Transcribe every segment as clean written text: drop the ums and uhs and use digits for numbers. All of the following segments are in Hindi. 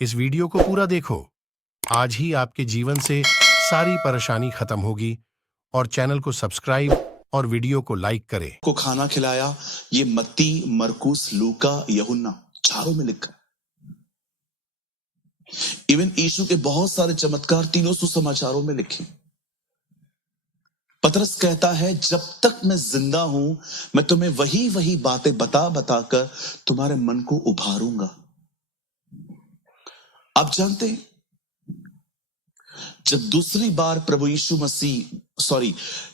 इस वीडियो को पूरा देखो। आज ही आपके जीवन से सारी परेशानी खत्म होगी। और चैनल को सब्सक्राइब और वीडियो को लाइक करें। को खाना खिलाया। ये मत्ती, मरकुस, लूका, यूहन्ना चारों में लिखा है। इवन यीशु के बहुत सारे चमत्कार तीनों सुसमाचारों में लिखे। पतरस कहता है, जब तक मैं जिंदा हूं, मैं तुम्हें वही वही बातें बता बताकर तुम्हारे मन को उभारूंगा। आप जानते हैं, जब दूसरी बार प्रभु यीशु मसीह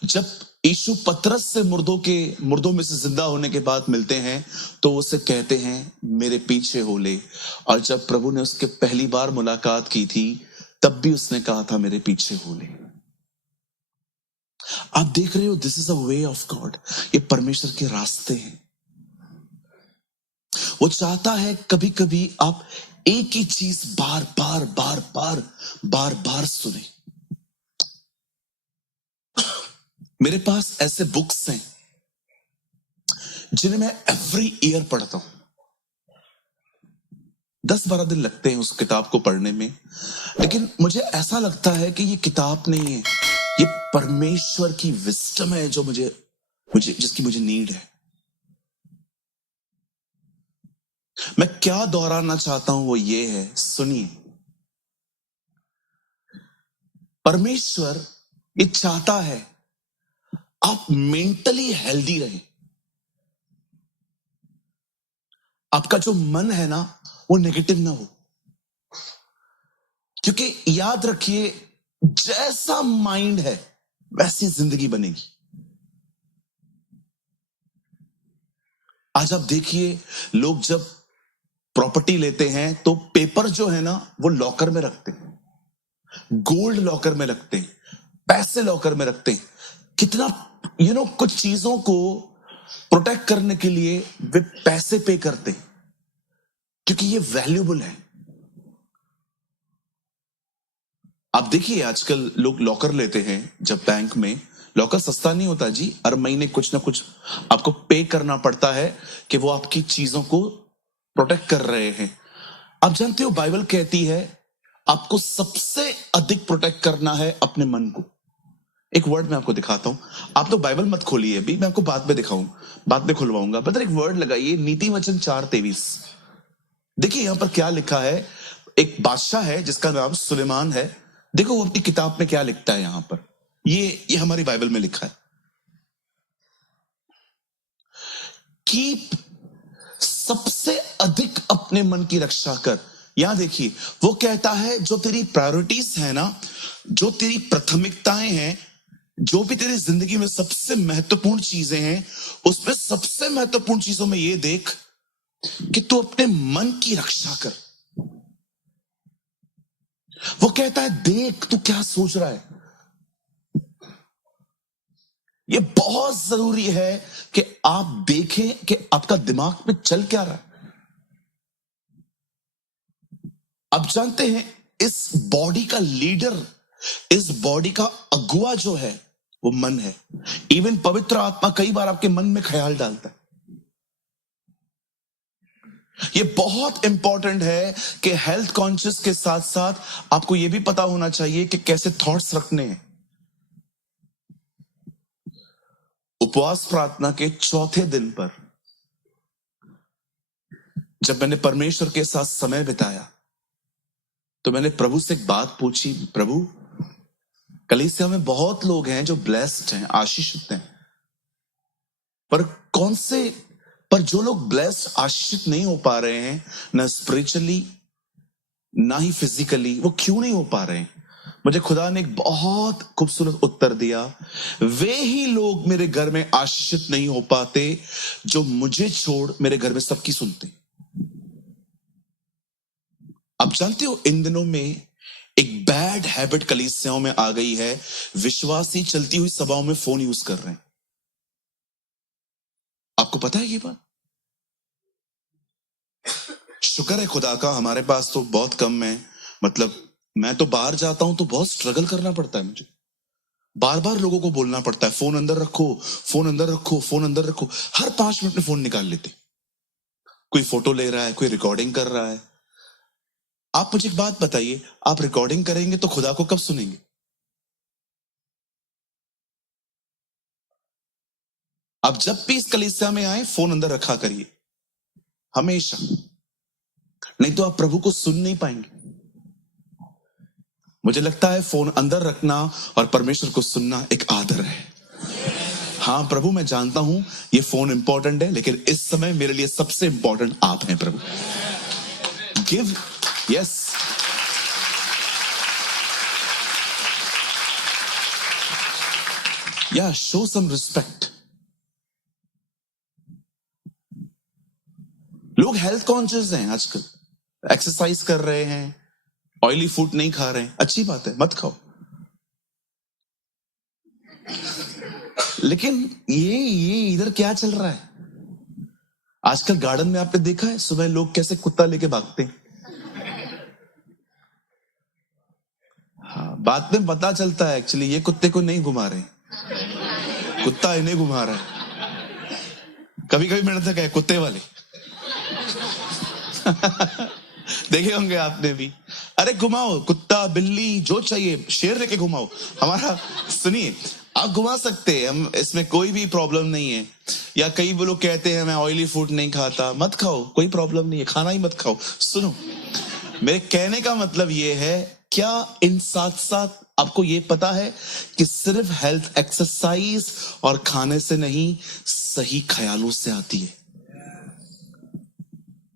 जब यीशु पतरस से मुर्दों में से जिंदा होने के बाद मिलते हैं, तो उसे कहते हैं, मेरे पीछे हो ले। और जब प्रभु ने उसके पहली बार मुलाकात की थी, तब भी उसने कहा था, मेरे पीछे हो ले। आप देख रहे हो, this is a way of God. ये परमेश्वर के रास्ते हैं। वो चाहता है कभी कभी आप एक ही चीज बार बार बार बार बार बार सुने। मेरे पास ऐसे बुक्स हैं जिन्हें मैं एवरी ईयर पढ़ता हूं। 10-12 दिन लगते हैं उस किताब को पढ़ने में, लेकिन मुझे ऐसा लगता है कि ये किताब नहीं है, ये परमेश्वर की विस्डम है जो जिसकी मुझे नीड है। मैं क्या दोहराना चाहता हूं वो ये है, सुनिए। परमेश्वर ये चाहता है आप मेंटली हेल्दी रहें। आपका जो मन है ना, वो नेगेटिव ना हो। क्योंकि याद रखिए, जैसा माइंड है वैसी जिंदगी बनेगी। आज आप देखिए, लोग जब प्रॉपर्टी लेते हैं तो पेपर जो है ना, वो लॉकर में रखते हैं, गोल्ड लॉकर में रखते हैं, पैसे लॉकर में रखते हैं। कितना कुछ चीजों को प्रोटेक्ट करने के लिए वे पैसे पे करते हैं, क्योंकि ये वैल्यूएबल है। आप देखिए, आजकल लोग लॉकर लेते हैं जब बैंक में। लॉकर सस्ता नहीं होता जी, हर महीने कुछ ना कुछ आपको पे करना पड़ता है कि वो आपकी चीजों को प्रोटेक्ट कर रहे हैं। आप जानते हो, बाइबल कहती है आपको सबसे अधिक प्रोटेक्ट करना है अपने मन को। एक वर्ड मैं आपको दिखाता हूं। आप तो बाइबल मत खोलिए अभी, मैं आपको बाद में दिखाऊं, बाद में खुलवाऊंगा। बता, एक वर्ड लगाइए, नीति वचन 4:23। देखिए यहां पर क्या लिखा है। एक बादशाह है जिसका नाम सुलेमान है। देखो वो अपनी किताब में क्या लिखता है यहां पर। ये हमारी बाइबल में लिखा है, कीप, सबसे अधिक अपने मन की रक्षा कर। यहां देखिए, वो कहता है जो तेरी प्रायोरिटीज है ना, जो तेरी प्राथमिकताएं हैं, जो भी तेरी जिंदगी में सबसे महत्वपूर्ण चीजें हैं, उसमें सबसे महत्वपूर्ण चीजों में ये देख कि तू अपने मन की रक्षा कर। वो कहता है, देख तू क्या सोच रहा है। ये बहुत जरूरी है कि आप देखें कि आपका दिमाग में चल क्या रहा है। आप जानते हैं, इस बॉडी का लीडर, इस बॉडी का अगुआ जो है, वो मन है। इवन पवित्र आत्मा कई बार आपके मन में ख्याल डालता है। ये बहुत इंपॉर्टेंट है कि हेल्थ कॉन्शियस के साथ साथ आपको यह भी पता होना चाहिए कि कैसे थॉट्स रखने हैं। उपवास प्रार्थना के चौथे दिन पर जब मैंने परमेश्वर के साथ समय बिताया, तो मैंने प्रभु से एक बात पूछी, प्रभु, कलीसिया में बहुत लोग हैं जो ब्लेस्ड हैं, आशीषित हैं, पर जो लोग ब्लेस्ड, आशीषित नहीं हो पा रहे हैं, ना स्पिरिचुअली ना ही फिजिकली, वो क्यों नहीं हो पा रहे हैं? मुझे खुदा ने एक बहुत खूबसूरत उत्तर दिया, वे ही लोग मेरे घर में आशीषित नहीं हो पाते जो मुझे छोड़ मेरे घर में सबकी सुनते। आप जानते हो, इन दिनों में एक बैड हैबिट कलीसियाओं में आ गई है। विश्वासी चलती हुई सभाओं में फोन यूज कर रहे हैं। आपको पता है ये बात? शुक्र है खुदा का, हमारे पास तो बहुत कम है। मतलब मैं तो बाहर जाता हूं तो बहुत स्ट्रगल करना पड़ता है मुझे। बार बार लोगों को बोलना पड़ता है, फोन अंदर रखो, फोन अंदर रखो, फोन अंदर रखो। हर 5 मिनट में फोन निकाल लेते। कोई फोटो ले रहा है, कोई रिकॉर्डिंग कर रहा है। आप मुझे एक बात बताइए, आप रिकॉर्डिंग करेंगे तो खुदा को कब सुनेंगे? आप जब भी इस कलीसिया में आए फोन अंदर रखा करिए, हमेशा, नहीं तो आप प्रभु को सुन नहीं पाएंगे। मुझे लगता है फोन अंदर रखना और परमेश्वर को सुनना एक आदर है। हाँ प्रभु, मैं जानता हूं ये फोन इंपॉर्टेंट है, लेकिन इस समय मेरे लिए सबसे इंपॉर्टेंट आप हैं प्रभु। गिव, यस, या शो सम रिस्पेक्ट। लोग हेल्थ कॉन्शियस हैं आजकल, एक्सरसाइज कर रहे हैं, ऑयली फूड नहीं खा रहे हैं, अच्छी बात है, मत खाओ। लेकिन ये इधर क्या चल रहा है? आजकल गार्डन में आपने देखा है सुबह लोग कैसे कुत्ता लेके भागते हैं? हाँ, बाद में पता चलता है एक्चुअली ये कुत्ते को नहीं घुमा रहे, कुत्ता इन्हें घुमा रहा है। कभी कभी मैंने देखा है कुत्ते वाले देखे होंगे आपने भी, अरे घुमाओ, कुत्ता बिल्ली जो चाहिए, शेर लेके घुमाओ हमारा। सुनिए, आप घुमा सकते हैं, हम इसमें कोई भी प्रॉब्लम नहीं है। या कई वो लोग कहते हैं मैं ऑयली फूड नहीं खाता, मत खाओ, कोई प्रॉब्लम नहीं है, खाना ही मत खाओ। सुनो, मेरे कहने का मतलब ये है, क्या इन साथ साथ आपको ये पता है कि सिर्फ हेल्थ एक्सरसाइज और खाने से नहीं, सही ख्यालों से आती है।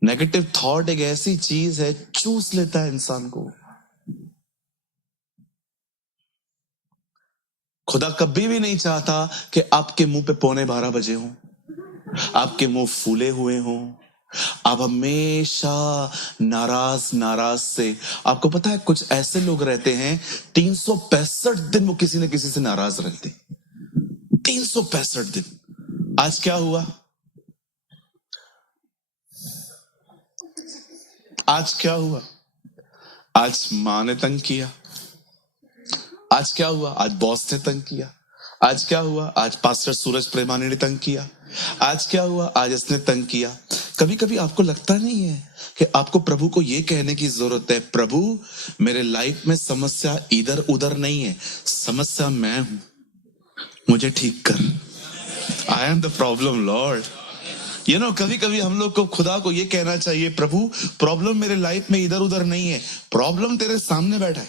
नेगेटिव थॉट एक ऐसी चीज है, चूस लेता है इंसान को। खुदा कभी भी नहीं चाहता कि आपके मुंह पे 11:45 हो, आपके मुंह फूले हुए हो, आप हमेशा नाराज से। आपको पता है कुछ ऐसे लोग रहते हैं 365 दिन वो किसी न किसी से नाराज रहते, 365 दिन। आज क्या हुआ? आज क्या हुआ? आज मां ने तंग किया। आज क्या हुआ? आज बॉस ने तंग किया। आज क्या हुआ? आज पास्टर सूरज प्रेमानी ने तंग किया। आज क्या हुआ? आज इसने तंग किया। कभी कभी आपको लगता नहीं है कि आपको प्रभु को यह कहने की जरूरत है, प्रभु मेरे लाइफ में समस्या इधर उधर नहीं है, समस्या मैं हूं, मुझे ठीक कर। I am the problem Lord. कभी कभी हम लोग को खुदा को ये कहना चाहिए, प्रभु प्रॉब्लम मेरे लाइफ में इधर उधर नहीं है, प्रॉब्लम तेरे सामने बैठा है,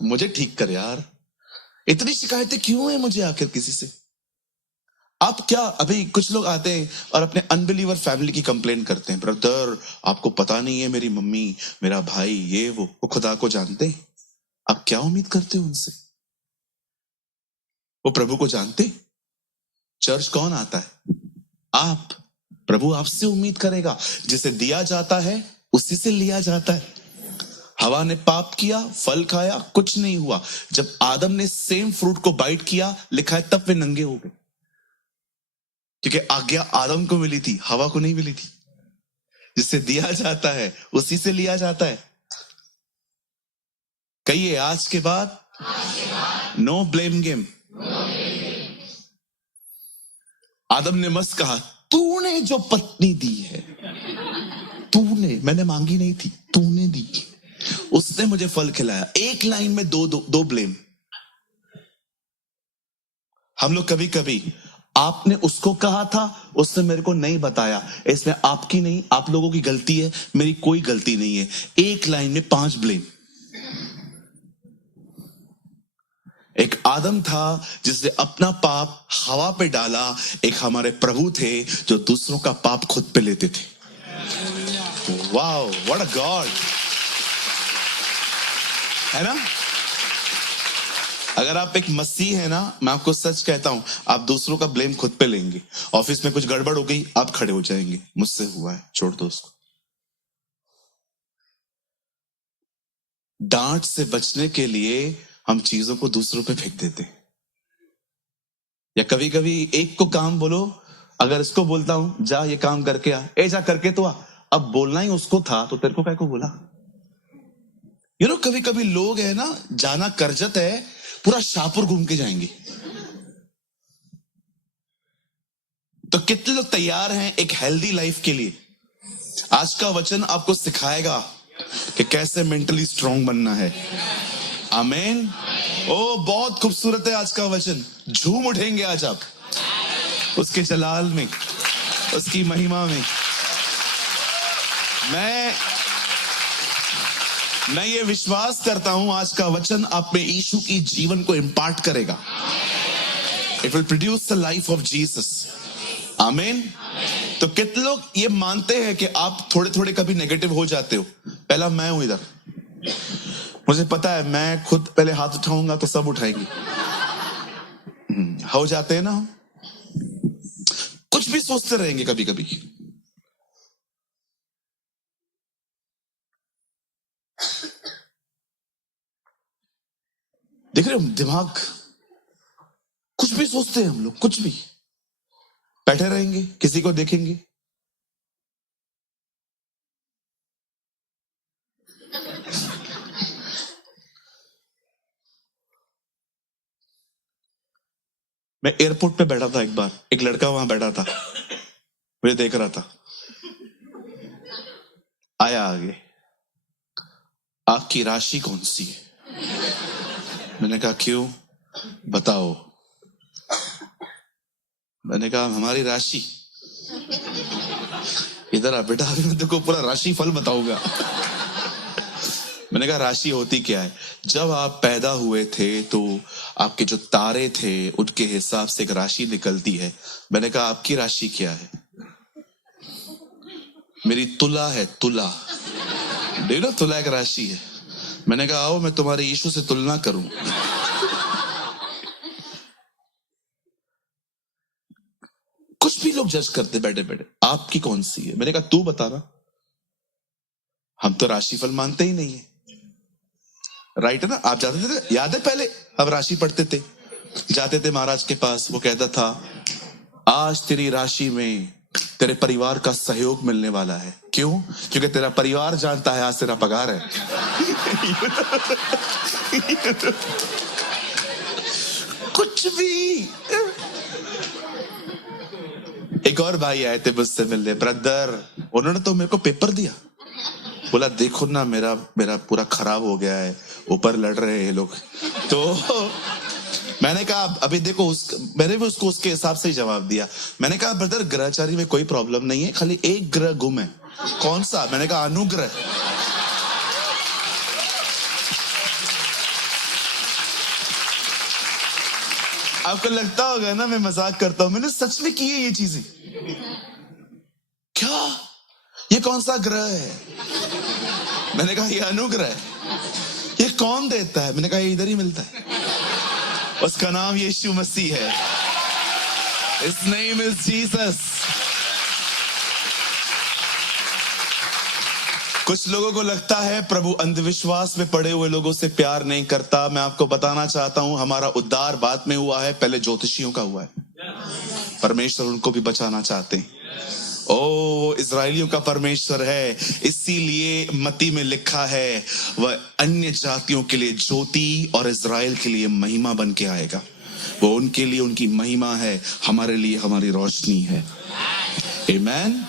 मुझे ठीक कर यार। इतनी शिकायतें क्यों है मुझे आखिर किसी से? आप क्या, अभी कुछ लोग आते हैं और अपने अनबिलीवर फैमिली की कंप्लेन करते हैं, ब्रदर आपको पता नहीं है मेरी मम्मी, मेरा भाई, ये वो खुदा को जानते हैं? आप क्या उम्मीद करते हो उनसे? वो प्रभु को जानते? चर्च कौन आता है? आप। प्रभु आपसे उम्मीद करेगा, जिसे दिया जाता है उसी से लिया जाता है। हवा ने पाप किया, फल खाया, कुछ नहीं हुआ। जब आदम ने सेम फ्रूट को बाइट किया, लिखा है तब वे नंगे हो गए, क्योंकि आज्ञा आदम को मिली थी, हवा को नहीं मिली थी। जिसे दिया जाता है उसी से लिया जाता है। कहिए आज के बाद नो ब्लेम गेम। आदम ने मस्त कहा, तूने जो पत्नी दी है, तूने, मैंने मांगी नहीं थी, तूने दी, उसने मुझे फल खिलाया। एक लाइन में दो ब्लेम। हम लोग कभी कभी, आपने उसको कहा था, उसने मेरे को नहीं बताया, इसमें आपकी नहीं, आप लोगों की गलती है, मेरी कोई गलती नहीं है। एक लाइन में 5 ब्लेम। एक आदम था जिसने अपना पाप हवा पे डाला, एक हमारे प्रभु थे जो दूसरों का पाप खुद पे लेते थे। वाओ, व्हाट अ गॉड, है ना? अगर आप एक मसीह है ना, मैं आपको सच कहता हूं, आप दूसरों का ब्लेम खुद पे लेंगे। ऑफिस में कुछ गड़बड़ हो गई, आप खड़े हो जाएंगे, मुझसे हुआ है, छोड़ दो उसको। डांट से बचने के लिए हम चीजों को दूसरों पे फेंक देते हैं। या कभी कभी एक को काम बोलो, अगर इसको बोलता हूं जा ये काम करके आ, जा करके तो आ, अब बोलना ही उसको था तो तेरे को क्या को बोला? कभी कभी लोग है ना, जाना करजत है, पूरा शाहपुर घूम के जाएंगे। तो कितने लोग तैयार हैं एक हेल्दी लाइफ के लिए? आज का वचन आपको सिखाएगा कि कैसे मेंटली स्ट्रांग बनना है। आमीन। ओ बहुत खूबसूरत है आज का वचन। झूम उठेंगे आज आप उसके जलाल में, उसकी महिमा में। मैं ये विश्वास करता हूं आज का वचन आप में यीशु की जीवन को इंपार्ट करेगा। It will produce the life of Jesus. आमीन। तो कितने लोग ये मानते हैं कि आप थोड़े थोड़े कभी नेगेटिव हो जाते हो? पहला मैं हूं इधर, मुझे पता है मैं खुद पहले हाथ उठाऊंगा तो सब उठाएंगे। हो जाते हैं ना हम, कुछ भी सोचते रहेंगे कभी कभी। देख रहे हो दिमाग, कुछ भी सोचते हैं हम लोग, कुछ भी। बैठे रहेंगे, किसी को देखेंगे, मैं एयरपोर्ट पे बैठा था एक बार, एक लड़का वहां बैठा था, मुझे देख रहा था, आया आगे, आपकी राशि कौन सी है? मैंने कहा क्यों, बताओ। मैंने कहा हमारी राशि। इधर आ बेटा, अभी मैं तेको पूरा राशि फल बताऊंगा। मैंने कहा राशि होती क्या है? जब आप पैदा हुए थे तो आपके जो तारे थे उनके हिसाब से एक राशि निकलती है। मैंने कहा आपकी राशि क्या है? मेरी तुला है, तुला। देखो तुला एक राशि है। मैंने कहा आओ मैं तुम्हारे यीशु से तुलना करूं। कुछ भी लोग जज करते बैठे बैठे, आपकी कौन सी है? मैंने कहा तू बता ना, हम तो राशिफल मानते ही नहीं है। राइट है ना? आप जाते थे, याद है पहले हम राशि पढ़ते थे, जाते थे महाराज के पास, वो कहता था आज तेरी राशि में तेरे परिवार का सहयोग मिलने वाला है। क्यों? क्योंकि तेरा परिवार जानता है आज तेरा पगार है। कुछ भी। एक और भाई आए थे मुझसे मिलने, ब्रदर, उन्होंने तो मेरे को पेपर दिया, बोला देखो ना मेरा पूरा खराब हो गया है, ऊपर लड़ रहे हैं लोग। तो मैंने कहा अभी देखो मैंने भी उसको उसके हिसाब से ही जवाब दिया। मैंने कहा ब्रदर ग्रहचारी में कोई प्रॉब्लम नहीं है, खाली एक ग्रह गुम है। कौन सा? मैंने कहा अनुग्रह। आपको लगता होगा ना मैं मजाक करता हूं, मैंने सच में की है ये चीजें। क्या ये कौन सा ग्रह है? मैंने कहा ये अनुग्रह है। ये कौन देता है? मैंने कहा ये इधर ही मिलता है, उसका नाम यीशु मसीह है। His name is Jesus। कुछ लोगों को लगता है प्रभु अंधविश्वास में पड़े हुए लोगों से प्यार नहीं करता। मैं आपको बताना चाहता हूं हमारा उद्धार बाद में हुआ है, पहले ज्योतिषियों का हुआ है। परमेश्वर उनको भी बचाना चाहते हैं। ओ इजराइलियों का परमेश्वर है, इसीलिए मत्ती में लिखा है वह अन्य जातियों के लिए ज्योति और इजराइल के लिए महिमा बन के आएगा। वो उनके लिए उनकी महिमा है, हमारे लिए हमारी रोशनी है। आमीन।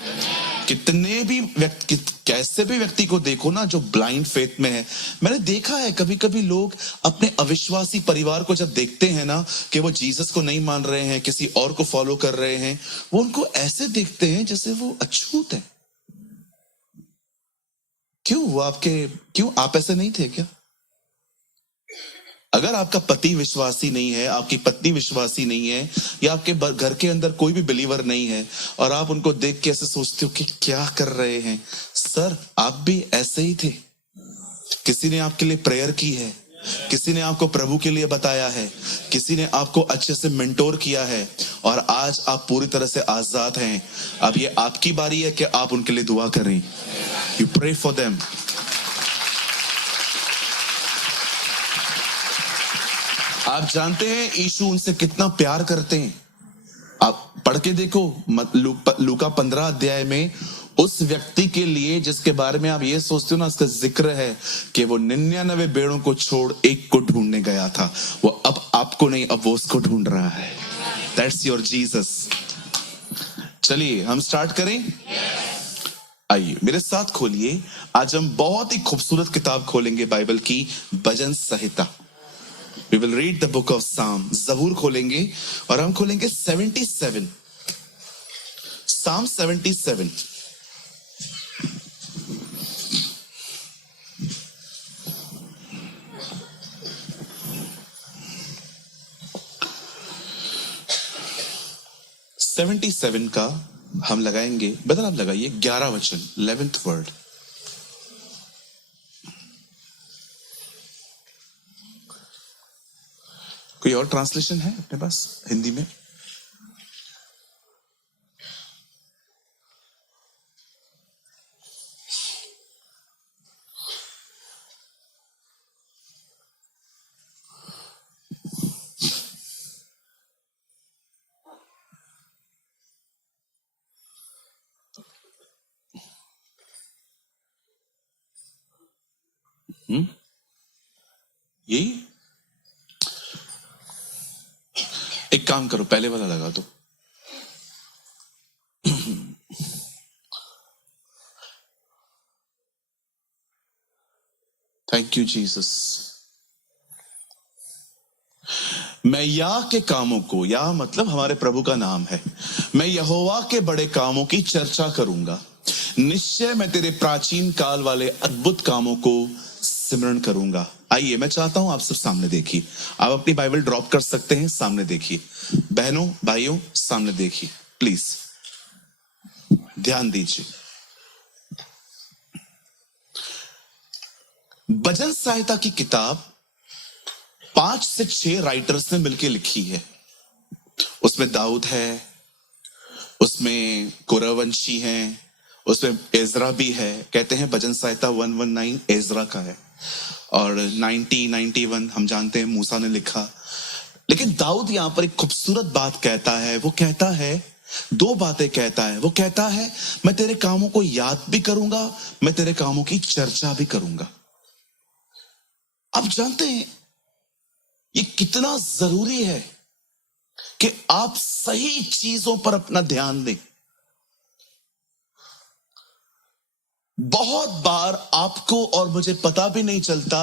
कितने भी व्यक्ति, कैसे भी व्यक्ति को देखो ना जो ब्लाइंड फेथ में है। मैंने देखा है कभी कभी लोग अपने अविश्वासी परिवार को जब देखते हैं ना कि वो जीसस को नहीं मान रहे हैं, किसी और को फॉलो कर रहे हैं, वो उनको ऐसे देखते हैं जैसे वो अछूत है। क्यों आप ऐसे नहीं थे क्या? अगर आपका पति विश्वासी नहीं है, आपकी पत्नी विश्वासी नहीं है, या आपके घर के अंदर कोई भी बिलीवर नहीं है और आप उनको देख के ऐसे सोचते हो कि क्या कर रहे हैं, सर आप भी ऐसे ही थे। किसी ने आपके लिए प्रेयर की है, किसी ने आपको प्रभु के लिए बताया है, किसी ने आपको अच्छे से मेंटोर किया है और आज आप पूरी तरह से आजाद हैं। अब ये आपकी बारी है कि आप उनके लिए दुआ करें। You pray for them. आप जानते हैं यीशु उनसे कितना प्यार करते हैं। आप पढ़ के देखो लूका 15 अध्याय में उस व्यक्ति के लिए जिसके बारे में आप ये सोचते हो ना, उसका जिक्र है कि वो 99 भेड़ों को छोड़ एक को ढूंढने गया था। वो अब आपको नहीं, अब वो उसको ढूंढ रहा है। That's your Jesus. चलिए हम स्टार्ट करें। आइए मेरे साथ खोलिए। आज हम बहुत ही खूबसूरत किताब खोलेंगे बाइबल की, भजन संहिता। We will read the book of Psalms. जबूर खोलेंगे और हम खोलेंगे 77, साम 77। सेवेंटी सेवन का हम लगाएंगे, बदल आप लगाइए 11 वचन, 11th वर्ड। कोई और ट्रांसलेशन है अपने पास हिंदी में? यही एक काम करो, पहले वाला लगा दो। Thank you Jesus. मैं या के कामों को, या मतलब हमारे प्रभु का नाम है, मैं यहोवा के बड़े कामों की चर्चा करूंगा। निश्चय मैं तेरे प्राचीन काल वाले अद्भुत कामों को सिमरण करूंगा। आइए, मैं चाहता हूं आप सब सामने देखिए। आप अपनी बाइबल ड्रॉप कर सकते हैं, सामने देखिए। बहनों भाइयों सामने देखिए, प्लीज ध्यान दीजिए। भजन संहिता की किताब 5 से 6 राइटर्स ने मिलकर लिखी है। उसमें दाऊद है, उसमें कुरवंशी हैं, उसमें एजरा भी है। कहते हैं भजन संहिता 119 एजरा का है, और 91 हम जानते हैं मूसा ने लिखा। लेकिन दाऊद यहां पर एक खूबसूरत बात कहता है। वो कहता है, 2 बातें कहता है। वो कहता है, मैं तेरे कामों को याद भी करूंगा, मैं तेरे कामों की चर्चा भी करूंगा। आप जानते हैं ये कितना जरूरी है कि आप सही चीजों पर अपना ध्यान दें। बहुत बार आपको और मुझे पता भी नहीं चलता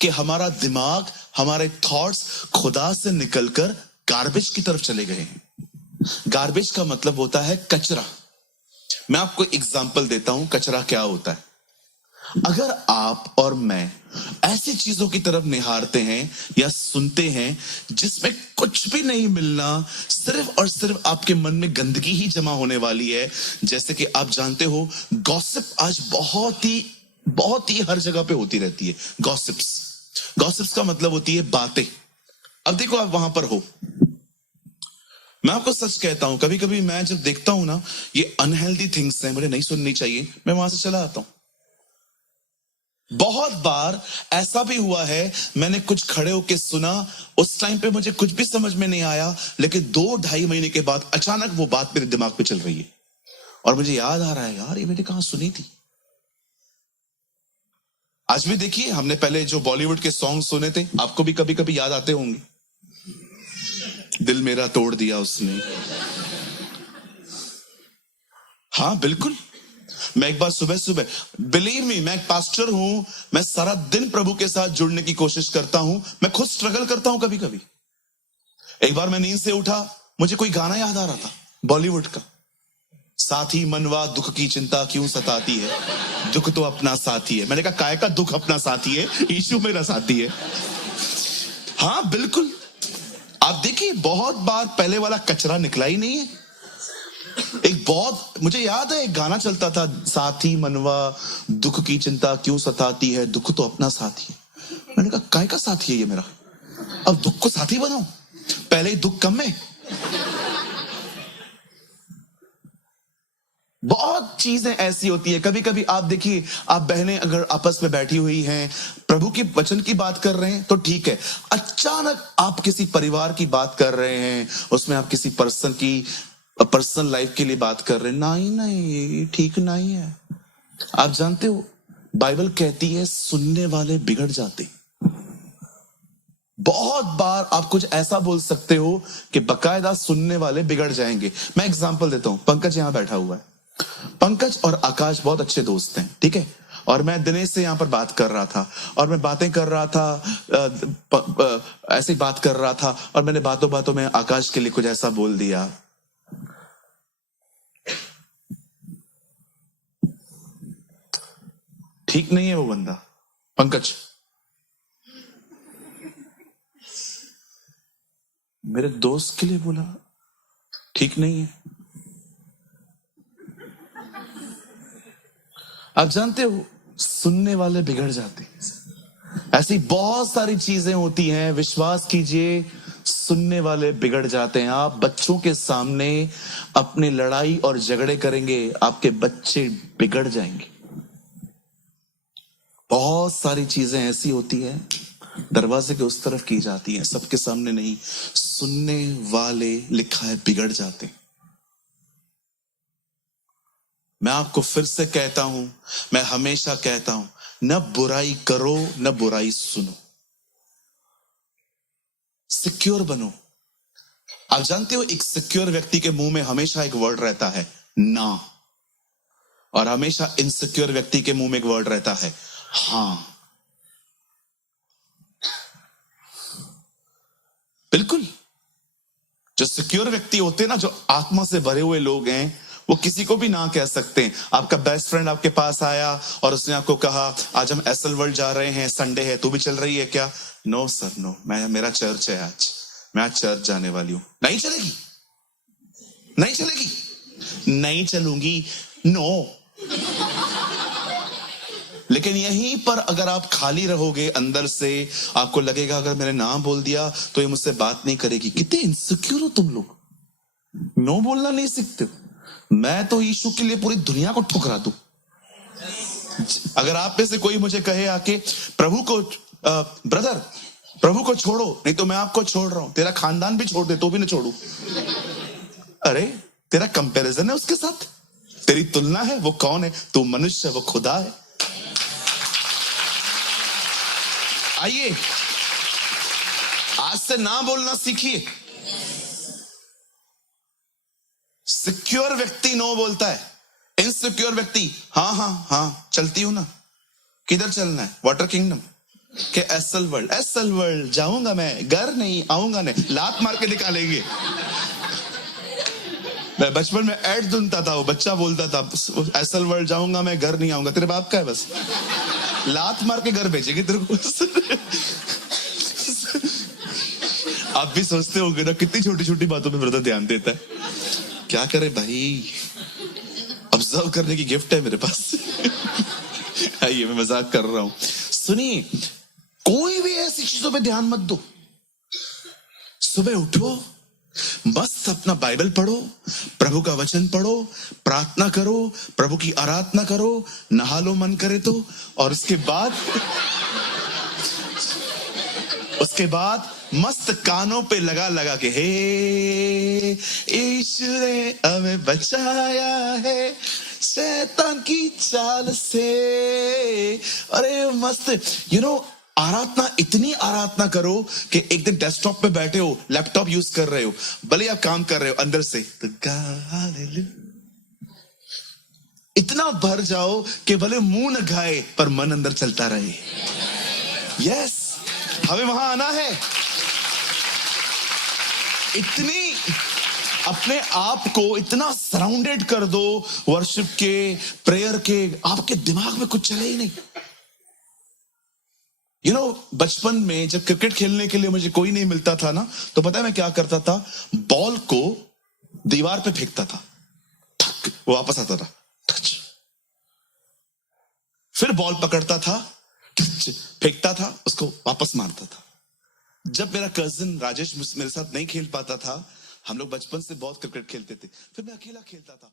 कि हमारा दिमाग, हमारे थॉट्स खुदा से निकलकर गार्बेज की तरफ चले गए हैं। गार्बेज का मतलब होता है कचरा। मैं आपको एग्जांपल देता हूं कचरा क्या होता है। अगर आप और मैं ऐसी चीजों की तरफ निहारते हैं या सुनते हैं जिसमें कुछ भी नहीं मिलना, सिर्फ और सिर्फ आपके मन में गंदगी ही जमा होने वाली है। जैसे कि आप जानते हो, गॉसिप आज बहुत ही हर जगह पे होती रहती है। गॉसिप्स का मतलब होती है बातें। अब देखो, आप वहां पर हो, मैं आपको सच कहता हूं, कभी कभी मैं जब देखता हूं ना ये अनहेल्दी थिंग्स हैं, मुझे नहीं सुननी चाहिए, मैं वहां से चला आता हूं। बहुत बार ऐसा भी हुआ है, मैंने कुछ खड़े होकर सुना, उस टाइम पे मुझे कुछ भी समझ में नहीं आया, लेकिन 2-2.5 महीने के बाद अचानक वो बात मेरे दिमाग पे चल रही है और मुझे याद आ रहा है, यार ये मैंने कहां सुनी थी। आज भी देखिए, हमने पहले जो बॉलीवुड के सॉन्ग सुने थे, आपको भी कभी कभी याद आते होंगे। दिल मेरा तोड़ दिया उसने। हाँ बिल्कुल। मैं एक बार सुबह, बिलीव मी, मैं एक पास्टर हूं, मैं सारा दिन प्रभु के साथ जुड़ने की कोशिश करता हूं। मैं खुद स्ट्रगल करता हूं कभी कभी। एक बार मैं नींद से उठा, मुझे कोई गाना याद आ रहा था बॉलीवुड का। साथी मनवा दुख की चिंता क्यों सताती है, दुख तो अपना साथी है। मैंने कहा, काय का दुख अपना साथी है, यीशु मेरा साथी है। हाँ बिल्कुल। आप देखिए, बहुत बार पहले वाला कचरा निकला ही नहीं है। मुझे याद है एक गाना चलता था, साथी मनवा दुख की चिंता क्यों सताती है, दुख तो अपना साथी है। मैंने कहा, काय का साथी है ये मेरा, अब दुख को साथी बनाऊं, पहले ही दुख कम है। बहुत चीजें ऐसी होती है। कभी कभी आप देखिए, आप बहनें अगर आपस में बैठी हुई हैं, प्रभु के वचन की बात कर रहे हैं तो ठीक है, अचानक आप किसी परिवार की बात कर रहे हैं, उसमें आप किसी पर्सनल लाइफ के लिए बात कर रहे हैं, नहीं ठीक नहीं है। आप जानते हो, बाइबल कहती है सुनने वाले बिगड़ जाते। बहुत बार आप कुछ ऐसा बोल सकते हो कि बकायदा सुनने वाले बिगड़ जाएंगे। मैं एग्जांपल देता हूं, पंकज यहां बैठा हुआ है। पंकज और आकाश बहुत अच्छे दोस्त हैं, ठीक है। और मैं दिनेश से यहाँ पर बात कर रहा था और मैं बातें कर रहा था, ऐसे ही बात कर रहा था और मैंने बातों बातों में आकाश के लिए कुछ ऐसा बोल दिया। ठीक नहीं है वो बंदा, पंकज। मेरे दोस्त के लिए बोला, ठीक नहीं है। आप जानते हो, सुनने वाले बिगड़ जाते हैं। ऐसी बहुत सारी चीजें होती हैं, विश्वास कीजिए, सुनने वाले बिगड़ जाते हैं। आप बच्चों के सामने अपनी लड़ाई और झगड़े करेंगे, आपके बच्चे बिगड़ जाएंगे। बहुत सारी चीजें ऐसी होती हैं, दरवाजे के उस तरफ की जाती हैं, सबके सामने नहीं। सुनने वाले, लिखा है, बिगड़ जाते हैं। मैं आपको फिर से कहता हूं, मैं हमेशा कहता हूं, न बुराई करो न बुराई सुनो, सिक्योर बनो। आप जानते हो, एक सिक्योर व्यक्ति के मुंह में हमेशा एक वर्ड रहता है, ना। और हमेशा इनसिक्योर व्यक्ति के मुंह में एक वर्ड रहता है, हां। बिल्कुल। जो सिक्योर व्यक्ति होते हैं ना, जो आत्मा से भरे हुए लोग हैं, वो किसी को भी ना कह सकते हैं। आपका बेस्ट फ्रेंड आपके पास आया और उसने आपको कहा, आज हम एसएल वर्ल्ड जा रहे हैं, संडे है, तू भी चल रही है क्या? नो सर नो, मेरा चर्च है आज, मैं आज चर्च जाने वाली हूं। नहीं चलेगी, नहीं चलेगी, नहीं चलूंगी, नो। लेकिन यहीं पर अगर आप खाली रहोगे अंदर से, आपको लगेगा अगर मैंने ना बोल दिया तो ये मुझसे बात नहीं करेगी। कितने इनसिक्योर हो तुम लोग, नो बोलना नहीं सीखते। मैं तो यीशु के लिए पूरी दुनिया को ठुकरा दूं। अगर आप में से कोई मुझे कहे आके, प्रभु को ब्रदर, प्रभु को छोड़ो, नहीं तो मैं आपको छोड़ रहा हूं, तेरा खानदान भी छोड़ दे तो भी ना छोड़ू। अरे तेरा कंपैरिजन है उसके साथ, तेरी तुलना है, वो कौन है? तू मनुष्य है, वो खुदा है। आइए, आज से ना बोलना सीखिए। सिक्योर व्यक्ति नो बोलता है, इनसिक्योर व्यक्ति हाँ हाँ हाँ, चलती हूं ना। किधर चलना है? वाटर किंगडम के एसएल वर्ल्ड? एसएल वर्ल्ड जाऊंगा मैं, घर नहीं आऊंगा, नहीं, लात मार के निकालेंगे। मैं बचपन में ऐड सुनता था, वो बच्चा बोलता था, एसएल वर्ल्ड जाऊंगा मैं, घर नहीं आऊंगा। तेरे बाप का है, बस लात मार के घर भेजेगी तेरे को। आप भी सोचते होंगे ना, कितनी छोटी छोटी बातों पे ब्रदर ध्यान देता है। क्या करे भाई, ऑब्जर्व करने की गिफ्ट है मेरे पास। आइए, मैं मजाक कर रहा हूं। सुनिए, कोई भी ऐसी चीजों पे ध्यान मत दो। सुबह उठो, बस अपना बाइबल पढ़ो, प्रभु का वचन पढ़ो, प्रार्थना करो, प्रभु की आराधना करो, नहा लो मन करे तो, और उसके बाद मस्त कानों पे लगा लगा के, हे यीशु ने हमें बचाया है शैतान की चाल से। अरे मस्त, आराधना, इतनी आराधना करो कि एक दिन डेस्कटॉप पे बैठे हो, लैपटॉप यूज कर रहे हो, भले आप काम कर रहे हो, अंदर से तो इतना भर जाओ कि भले मुंह न खाए पर मन अंदर चलता रहे। यस, हमें वहां आना है। इतनी अपने आप को इतना सराउंडेड कर दो वर्शिप के, प्रेयर के, आपके दिमाग में कुछ चले ही नहीं। बचपन में जब क्रिकेट खेलने के लिए मुझे कोई नहीं मिलता था ना, तो पता है मैं क्या करता था? बॉल को दीवार पे फेंकता था, ठक, वो वापस आता था, ठच। फिर बॉल पकड़ता था, ठच, फेंकता था, उसको वापस मारता था। जब मेरा कजिन राजेश मेरे साथ नहीं खेल पाता था, हम लोग बचपन से बहुत क्रिकेट खेलते थे, फिर मैं अकेला खेलता था।